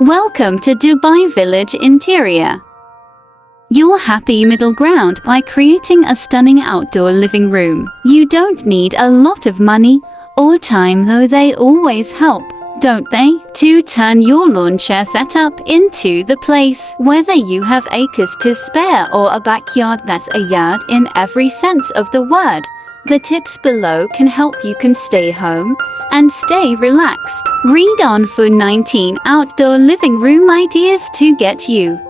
Welcome to Dubai Village Interior. Your happy middle ground by creating a stunning outdoor living room. You don't need a lot of money or time, though they always help, don't they? To turn your lawn chair setup into the place. Whether you have acres to spare or a backyard that's a yard in every sense of the word, the tips below can help you can stay home and stay relaxed. Read on for 19 outdoor living room ideas to get you.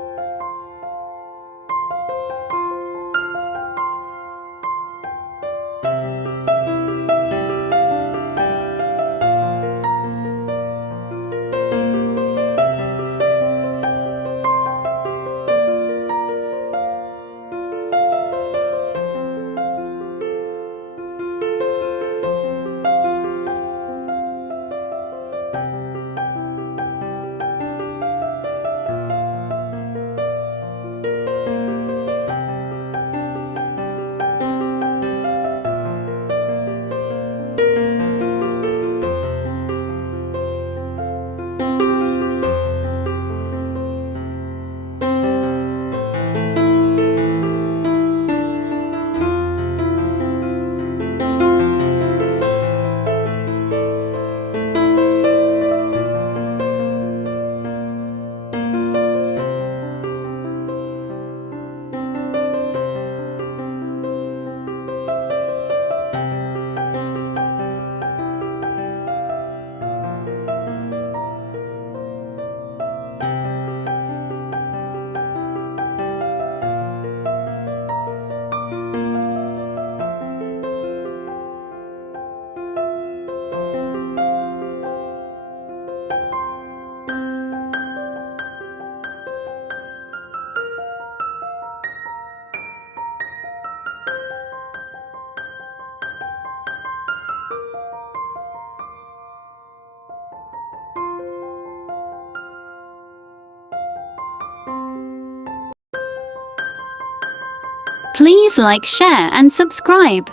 Please like, share and subscribe.